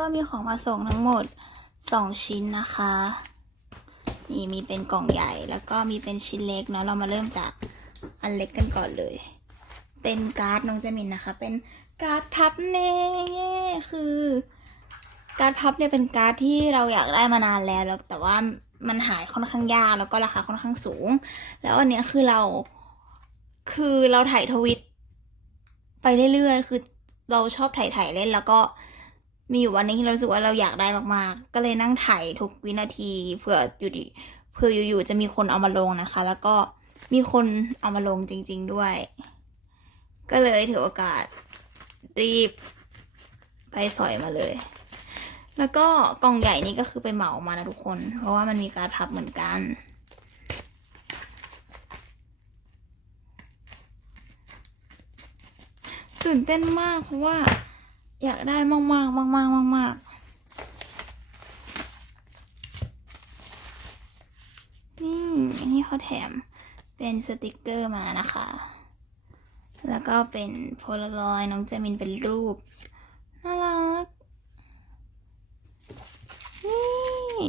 ก็มีของมาส่งทั้งหมดสองชิ้นนะคะ นี่มีเป็นกล่องใหญ่แล้วก็มีเป็นชิ้นเล็กเนาะเรามาเริ่มจากอันเล็กกันก่อนเลย เป็นการ์ดน้องเจมินนะคะ เป็นการ์ดพับเน่คือ การ์ดพับเนี่ยเป็นการ์ดที่เราอยากได้มานานแล้วแล้วแต่ว่ามันหายค่อนข้างยากแล้วก็ราคาค่อนข้างสูง แล้วอันเนี้ยคือเราคือเราถ่ายทวิตไปเรื่อยๆ คือเราชอบถ่ายถ่ายเล่นแล้วก็ มีอยู่วันหนึงที่เรารู้สึกว่าเราอยากได้มากๆ ก็เลยนั่งถ่ายทุกวินาทีเผื่ออยู่ดีเผื่ออยู่ๆจะมีคนเอามาลงนะคะ แล้วก็มีคนเอามาลงจริง ๆด้วย ก็เลยถือโอกาสรีบไปสอยมาเลย แล้วก็กล่องใหญ่นี่ก็คือไปเหมามานะทุกคน เพราะว่ามันมีการพับเหมือนกัน ตื่นเต้นมากเพราะว่า อยากได้มากมากมากมากมากมากนี่อันนี้เขาแถมเป็นสติกเกอร์มานะคะ แล้วก็เป็นโพลารอยน้องเจมินเป็นรูป น่ารัก นี่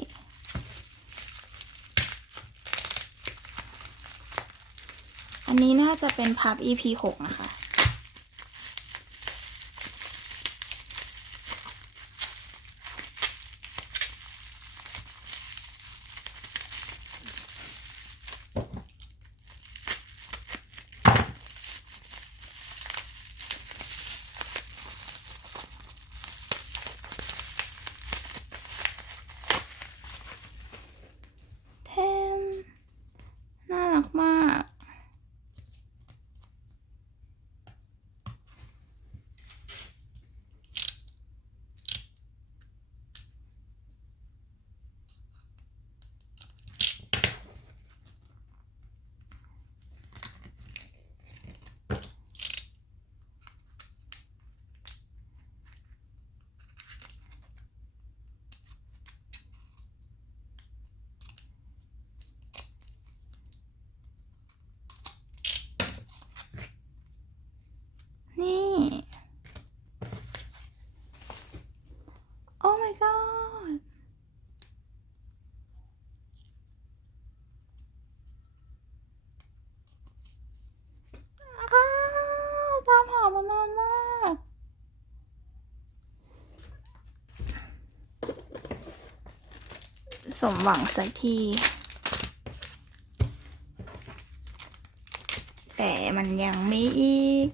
อันนี้น่าจะเป็นพับ EP หกนะคะ แทมน่ารักมาก นี่ โอ้ my god อ้าวตามหามานานมาก สมหวังสักที แต่มันยังไม่อีก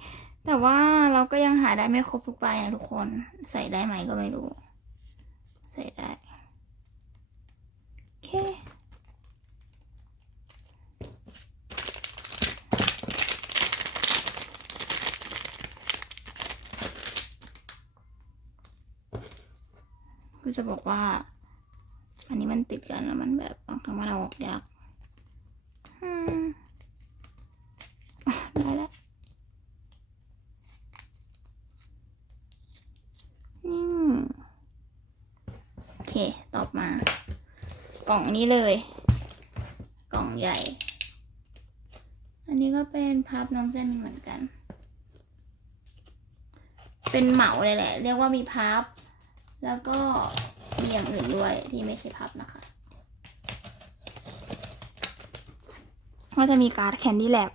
แต่ว่าเราก็ยังหาได้ไม่ครบทุกใบนะทุกคน ใส่ได้ไหมก็ไม่รู้ ใส่ได้ โอเคก็จะบอกว่า อันนี้มันติดกันแล้วมันแบบบางครั้งมันเอาออกยากได้แล้วนี่โอเคตอบมา กล่องนี้เลย กล่องใหญ่ อันนี้ก็เป็นพับน้องเจมินเหมือนกัน เป็นเหมาเลยแหละ เรียกว่ามีพับ แล้วก็ มีอย่างอื่นด้วยที่ไม่ใช่พับนะคะ ก็จะมีการ์ดแคนดี้แลบ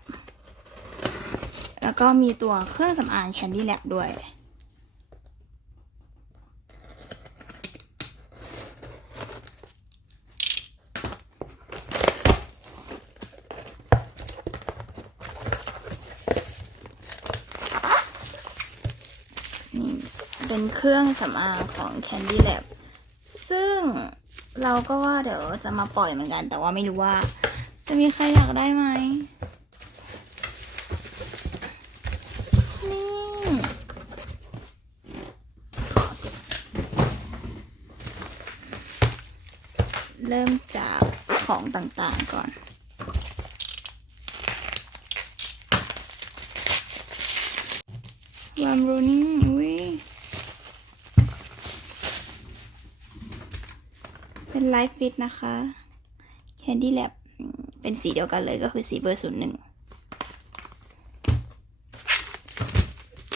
แล้วก็มีตัวเครื่องสำอางแคนดี้แลบด้วย นี่เป็นเครื่องสำอางของ Candy Lab เราก็ว่าเดี๋ยวจะมาปล่อยเหมือนกัน แต่ว่าไม่รู้ว่า จะมีใครอยากได้ไหมนี่เริ่มจากของต่างๆก่อนวามรูนี่อุ้ย เป็นไลฟ์ฟิตนะคะ Candy Lab อืมเป็นสีเดียวกันเลยก็คือสีเบอร์ศูนย์หนึ่ง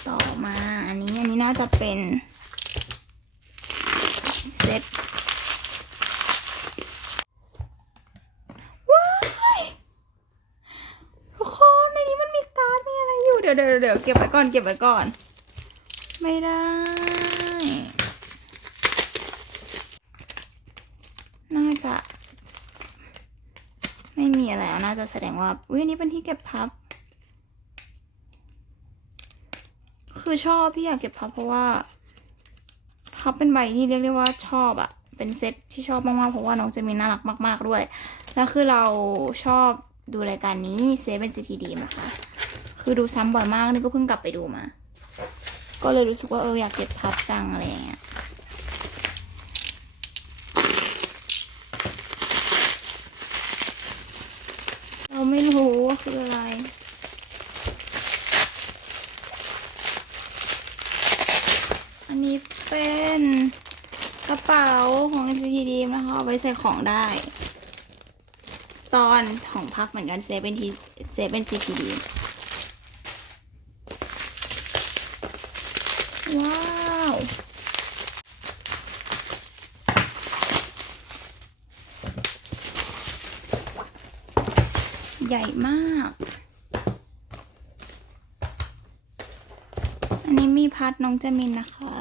ต่อมาอันนี้อันนี้น่าจะเป็นเซ็ตว้ายทุกคนในนี้มันมีการ์ดมีอะไรอยู่ เดี๋ยวเดี๋ยวเดี๋ยวเก็บไว้ก่อนเก็บไว้ก่อน ไม่ได้ น่าจะ ไม่มีอะไรแล้วน่า จะแสดงว่าอุ้ยอันนี้เป็นที่เก็บพับ คือชอบพี่อยากเก็บพับเพราะว่า พับเป็นใบที่เรียกได้ว่าชอบอะเป็นเซตที่ชอบมากๆเพราะว่าน้องจะมีน่ารักมากๆด้วย แล้วคือเราชอบดูรายการนี้เซเป็นซีทีดีนะคะ คือดูซ้ำบ่อยมากนี่ก็เพิ่งกลับไปดูมา ก็เลยรู้สึกว่าเอออยากเก็บพับจังอะไรอย่างเงี้ย เราไม่รู้ว่า คืออะไรอันนี้เป็นกระเป๋าของ CTD นะคะเอาไว้ใส่ของได้ ตอนของพักเหมือนกันเซฟเป็นทีเซฟเป็น CTD ว้าว ใหญ่มาก อันนี้มีพัดน้องเจมินนะคะ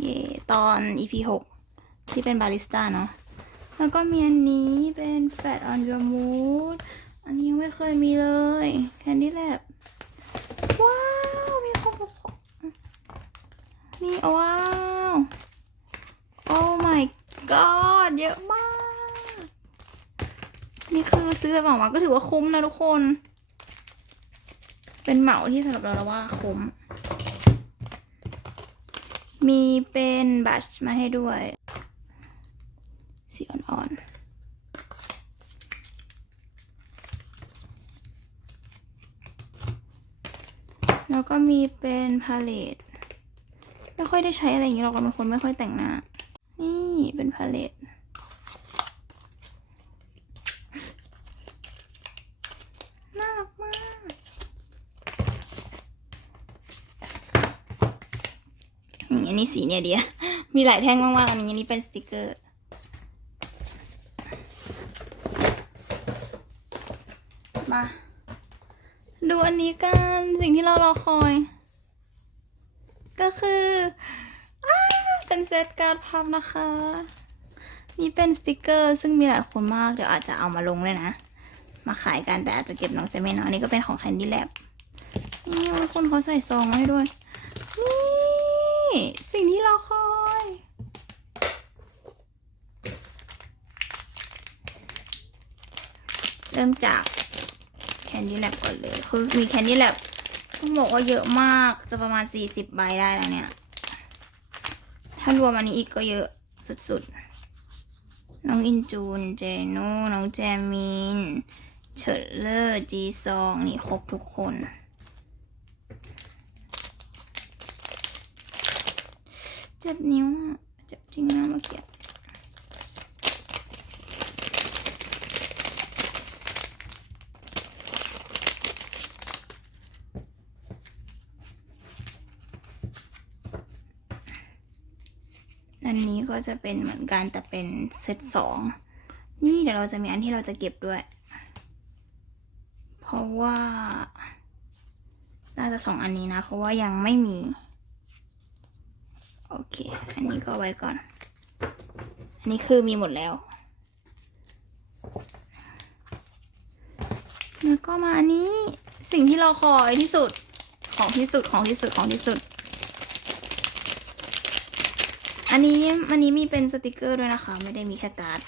เย่ตอน EP หกที่เป็นบาริสต้าเนาะ แล้วก็มีอันนี้เป็น Fat on Your Mood อันนี้ยังไม่เคยมีเลย Candy Lab ว้าว มีครบนี่ว้าว Oh my god เยอะมาก นี่คือซื้อแบบเหมามาก็ถือว่าคุ้มนะทุกคน เป็นเหมาที่สำหรับเราแล้วว่าคุ้ม มีเป็นบัชมาให้ด้วย สีอ่อนๆแล้วก็มีเป็นพาเลตไม่ค่อยได้ใช้อะไรอย่างนี้หรอกเราเป็นคนไม่ค่อยแต่งหน้า นี่เป็นพาเลต น่ารักมาก นี่อันนี้สีเนี่ยเดียมีหลายแท่งมากๆอันนี้อันนี้เป็นสติกเกอร์มา ดูอันนี้กันสิ่งที่เรารอคอย ก็คืออเป็นเซตการ์ดพับนะคะ นี่เป็นสติกเกอร์ ซึ่งมีหลายคนมากเดี๋ยวอาจจะเอามาลงเลยนะ มาขายกันแต่อาจจะเก็บน้องเจไม่น้อยนนี้ก็เป็นของ Candy Lab นี่คนเขาใส่ซองมาให้ด้วย สิ่งที่เราคอย เริ่มจาก Candy Lab ก่อนเลย คือมี Candy Lab ต้องบอกว่าเยอะมากจะประมาณ 40 ใบได้แล้วเนี่ย ถ้ารวมอันนี้อีกก็เยอะสุดๆ น้องอินจูน เจโน่น้องแจมิน เฉิดเลอร์จีซอง นี่ครบทุกคน เจ็บนิ้วอะเจ็บจริงนะเมื่อกี้อันนี้ก็จะเป็นเหมือนกันแต่เป็นเซตสองนี่เดี๋ยวเราจะมีอันที่เราจะเก็บด้วย เพราะว่าน่าจะสองอันนี้นะ เพราะว่ายังไม่มี โอเค อันนี้ก็ไว้ก่อน อันนี้คือมีหมดแล้ว แล้วก็มาอันนี้สิ่งที่เราคอยที่สุด ของที่สุด ของที่สุด ของที่สุด อันนี้อันนี้มีเป็นสติกเกอร์ด้วยนะคะ ไม่ได้มีแค่การ์ด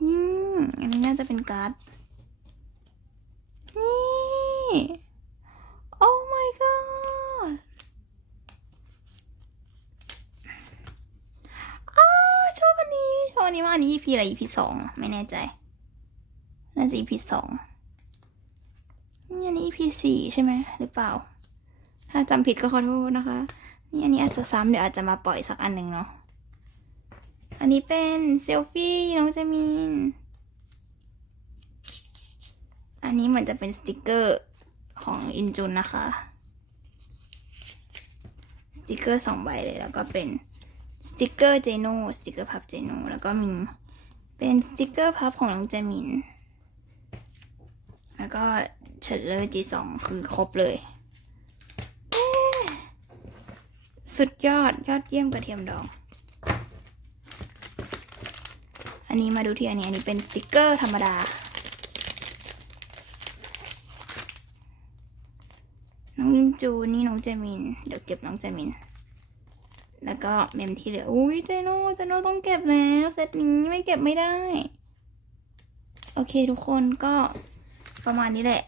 อืมอันนี้น่าจะเป็นการ์ด นี่ โอ้ my god อ้าชอบอัน นี้ชอบอันนี้มาอันนี้ EP อะไร EP สองไม่แน่ใจน่าจะ EP สองนี่อันนี้ EP สี่ใช่ไหมหรือเปล่า ถ้าจำผิดก็ขอโทษนะคะ นี่อันนี้อาจจะซ้ำเดี๋ยวอาจจะมาปล่อยสักอันหนึ่งเนาะอันนี้เป็นเซลฟี่น้องเจมินอันนี้เหมือนจะเป็นสติกเกอร์ของอินจุนนะคะ สติกเกอร์สองใบเลยแล้วก็เป็น สติกเกอร์เจโนสติกเกอร์พับเจโนแล้วก็มีเป็นสติกเกอร์พับของน้องเจมิน แล้วก็เฉลเลอร์ G2 คือครบเลย สุดยอดยอดเยี่ยมกระเทียมดอง อันนี้มาดูที่อันนี้ อันนี้เป็นสติกเกอร์ธรรมดา น้องจูนี่น้องเจมิน เดี๋ยวเก็บน้องเจมิน แล้วก็เมมที่เหลือ อุ้ยเจโน่เจโน่ต้องเก็บแล้วเซตนี้ไม่เก็บไม่ได้ โอเคทุกคนก็ประมาณนี้แหละ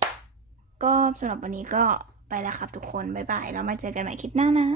ก็สำหรับวันนี้ก็ไปแล้วครับทุกคน บ๊ายบาย แล้วมาเจอกันใหม่คลิปหน้านะ